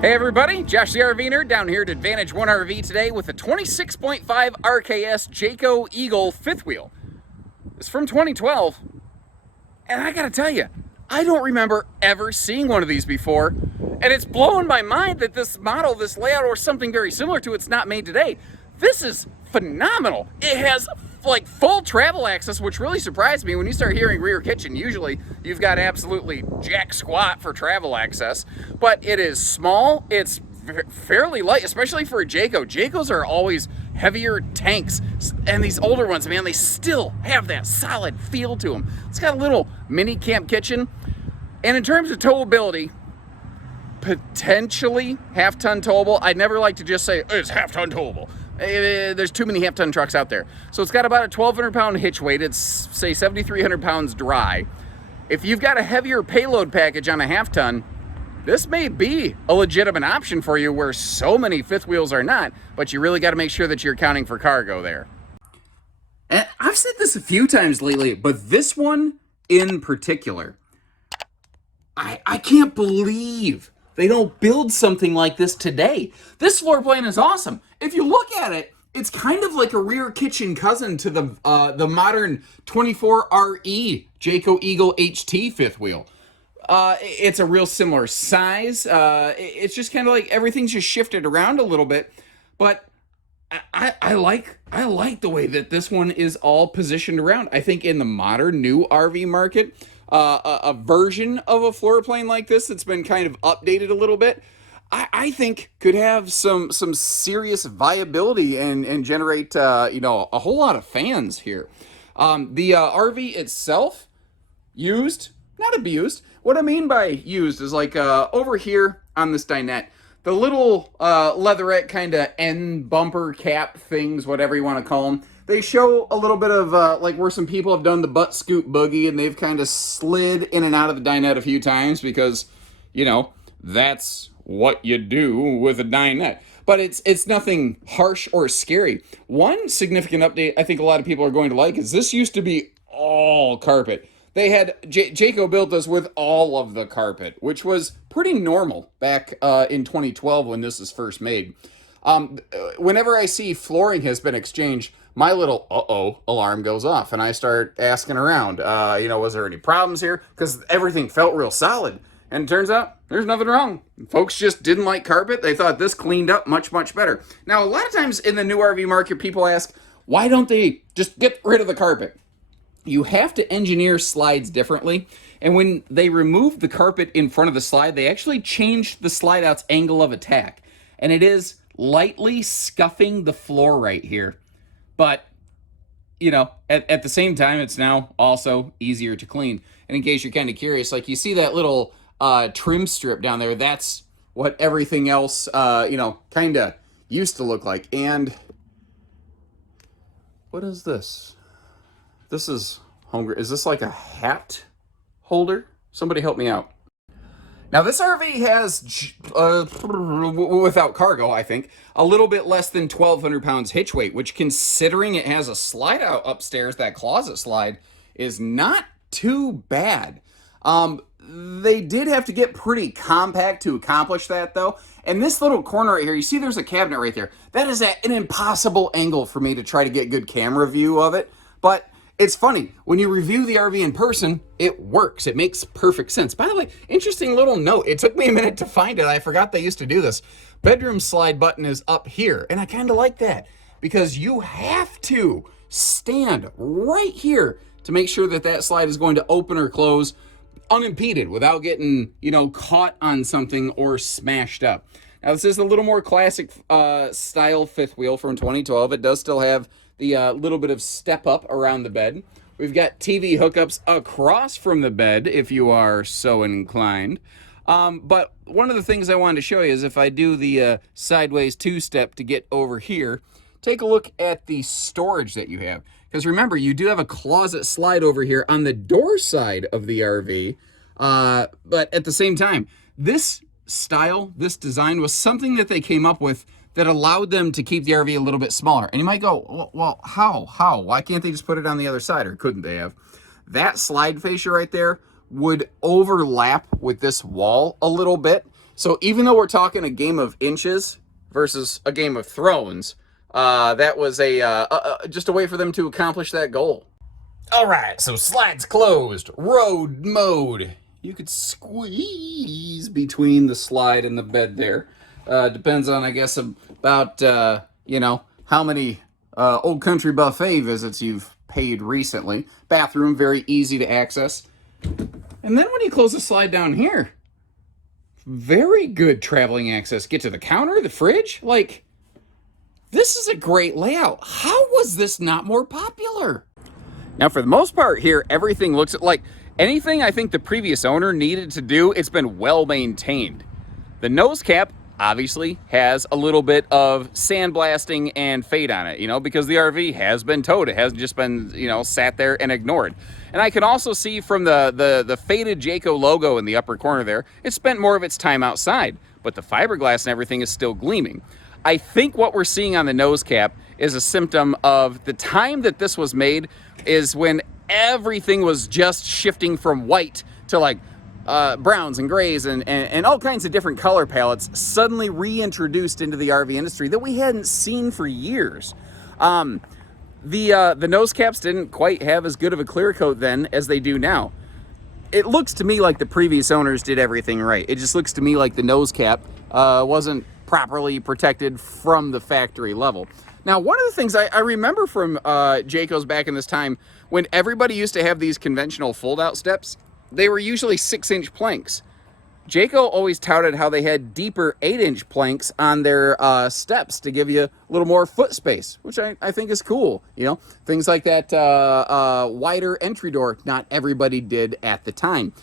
Hey everybody, Josh the RV Nerd down here at Advantage One RV today with a 26.5 RKS Jayco Eagle fifth wheel. It's from 2012, and I gotta tell you, I don't remember ever seeing one of these before, and it's blowing my mind that this model, this layout, or something very similar to it's not made today. This is phenomenal. It has like full travel access, which really surprised me when you start hearing rear kitchen. Usually you've got absolutely jack squat for travel access, but it is small, it's fairly light, especially for a Jayco. Jaycos are always heavier tanks, and these older ones, man, they still have that solid feel to them. It's got a little mini camp kitchen, and in terms of towability, potentially half-ton towable. I'd never like to just say it's half-ton towable. There's too many half-ton trucks out there. So it's got about a 1,200-pound hitch weight. It's, say, 7,300 pounds dry. If you've got a heavier payload package on a half-ton, this may be a legitimate option for you where so many fifth wheels are not, but you really got to make sure that you're accounting for cargo there. And I've said this a few times lately, but this one in particular, I can't believe they don't build something like this today. This floor plan is awesome. If you look at it, it's kind of like a rear kitchen cousin to the modern 24RE Jayco Eagle HT fifth wheel. It's a real similar size. It's just kind of like everything's just shifted around a little bit, but I like the way that this one is all positioned around. I think in the modern new RV market, a version of a floor plan like this that's been kind of updated a little bit, I think could have some serious viability and generate a whole lot of fans here. The RV itself, used, not abused. What I mean by used is like over here on this dinette, the little leatherette kind of end bumper cap things, whatever you want to call them, they show a little bit of like where some people have done the butt scoop boogie and they've kind of slid in and out of the dinette a few times because, that's what you do with a dinette. But it's nothing harsh or scary. One significant update I think a lot of people are going to like is this used to be all carpet. They had, Jayco built us with all of the carpet, which was pretty normal back in 2012 when this was first made. Whenever I see flooring has been exchanged, my little uh-oh alarm goes off, and I start asking around, was there any problems here? Because everything felt real solid. And it turns out there's nothing wrong. Folks just didn't like carpet. They thought this cleaned up much, much better. Now, a lot of times in the new RV market, people ask, why don't they just get rid of the carpet? You have to engineer slides differently. And when they removed the carpet in front of the slide, they actually changed the slide out's angle of attack. And it is lightly scuffing the floor right here. But, at the same time, it's now also easier to clean. And in case you're kind of curious, like you see that little trim strip down there, that's what everything else, kind of used to look like. And what is this? This is hungry. Is this like a hat holder? Somebody help me out. Now this RV has, without cargo, I think, a little bit less than 1,200 pounds hitch weight, which considering it has a slide out upstairs, that closet slide, is not too bad. They did have to get pretty compact to accomplish that though. And this little corner right here, you see there's a cabinet right there. That is at an impossible angle for me to try to get good camera view of it. But it's funny, when you review the RV in person, it works. It makes perfect sense. By the way, interesting little note. It took me a minute to find it. I forgot they used to do this. Bedroom slide button is up here, and I kind of like that because you have to stand right here to make sure that that slide is going to open or close unimpeded without getting, caught on something or smashed up. Now, this is a little more classic style fifth wheel from 2012. It does still have the little bit of step up around the bed. We've got TV hookups across from the bed if you are so inclined. But one of the things I wanted to show you is if I do the sideways two-step to get over here, take a look at the storage that you have. Because remember, you do have a closet slide over here on the door side of the RV. But at the same time, this style, this design was something that they came up with that allowed them to keep the RV a little bit smaller. And you might go, well, how? Why can't they just put it on the other side, or couldn't they have? That slide fascia right there would overlap with this wall a little bit. So even though we're talking a game of inches versus a game of thrones, that was just a way for them to accomplish that goal. All right, so slides closed, road mode. You could squeeze between the slide and the bed there. Depends on, I guess, about, how many Old Country Buffet visits you've paid recently. Bathroom, very easy to access. And then when you close the slide down here, very good traveling access. Get to the counter, the fridge. Like, this is a great layout. How was this not more popular? Now, for the most part here, everything looks like anything I think the previous owner needed to do, it's been well maintained. The nose cap obviously has a little bit of sandblasting and fade on it, because the RV has been towed. It hasn't just been, sat there and ignored. And I can also see from the faded Jayco logo in the upper corner there, it spent more of its time outside, but the fiberglass and everything is still gleaming. I think what we're seeing on the nose cap is a symptom of the time that this was made is when everything was just shifting from white to like browns and grays and all kinds of different color palettes suddenly reintroduced into the RV industry that we hadn't seen for years. The nose caps didn't quite have as good of a clear coat then as they do now. It looks to me like the previous owners did everything right. It just looks to me like the nose cap wasn't properly protected from the factory level. Now, one of the things I remember from Jayco's back in this time, when everybody used to have these conventional fold-out steps, they were usually 6-inch planks. Jayco always touted how they had deeper 8-inch planks on their steps to give you a little more foot space, which I think is cool. Things like that wider entry door, not everybody did at the time.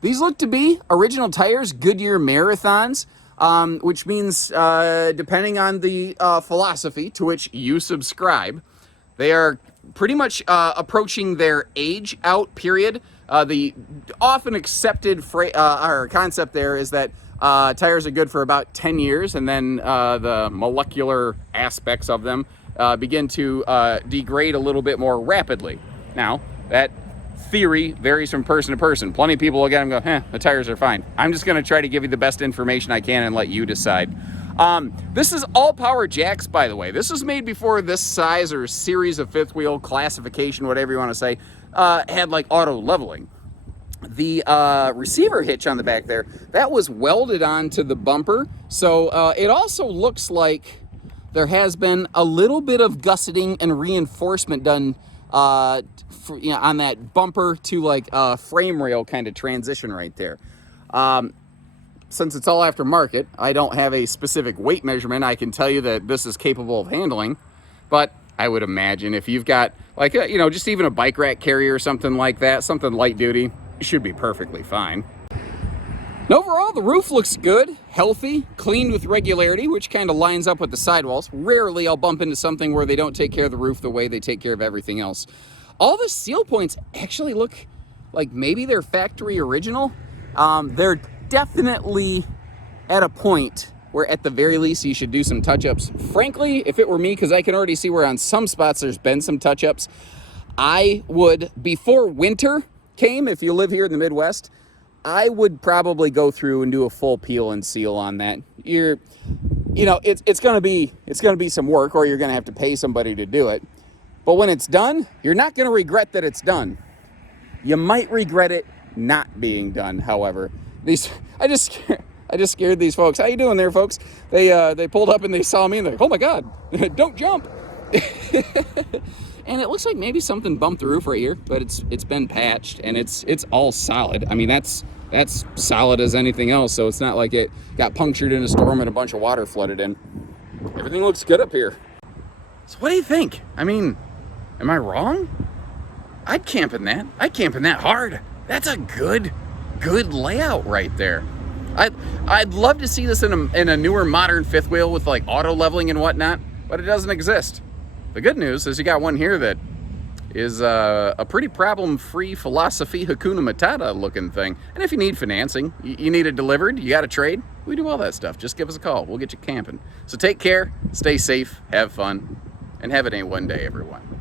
These look to be original tires, Goodyear Marathons, which means depending on the philosophy to which you subscribe, they are pretty much approaching their age out period. The often accepted or concept there is that tires are good for about 10 years, and then the molecular aspects of them begin to degrade a little bit more rapidly. Now, that theory varies from person to person. Plenty of people look at them and go, the tires are fine. I'm just going to try to give you the best information I can and let you decide. This is all power jacks, by the way. This was made before this size or series of fifth wheel classification, whatever you want to say, had like auto leveling. The receiver hitch on the back there, that was welded onto the bumper. So it also looks like there has been a little bit of gusseting and reinforcement done on that bumper to like frame rail kind of transition right there. Since it's all aftermarket, I don't have a specific weight measurement. I can tell you that this is capable of handling, but I would imagine if you've got like just even a bike rack carrier or something like that, something light duty, it should be perfectly fine. And overall, the roof looks good, healthy, cleaned with regularity, which kind of lines up with the sidewalls. Rarely I'll bump into something where they don't take care of the roof the way they take care of everything else. All the seal points actually look like maybe they're factory original. They're definitely at a point where at the very least you should do some touch-ups. Frankly, if it were me, because I can already see where on some spots there's been some touch-ups, I would, before winter came, if you live here in the Midwest, I would probably go through and do a full peel and seal on that. It's gonna be some work, or you're gonna have to pay somebody to do it. But when it's done, you're not gonna regret that it's done. You might regret it not being done, however. I just scared these folks. How you doing there, folks? They pulled up and they saw me and they're like, oh my God, don't jump. And it looks like maybe something bumped the roof right here, but it's been patched and it's all solid. I mean, that's solid as anything else, so it's not like it got punctured in a storm and a bunch of water flooded in. Everything looks good up here. So what do you think? I mean, am I wrong? I'd camp in that. I'd camp in that hard. That's a good layout right there. I'd love to see this in a newer modern fifth wheel with like auto leveling and whatnot, but it doesn't exist. The good news is you got one here that is a pretty problem-free philosophy Hakuna Matata looking thing. And if you need financing, you need it delivered, you got a trade, we do all that stuff. Just give us a call. We'll get you camping. So take care, stay safe, have fun, and have it a one day, everyone.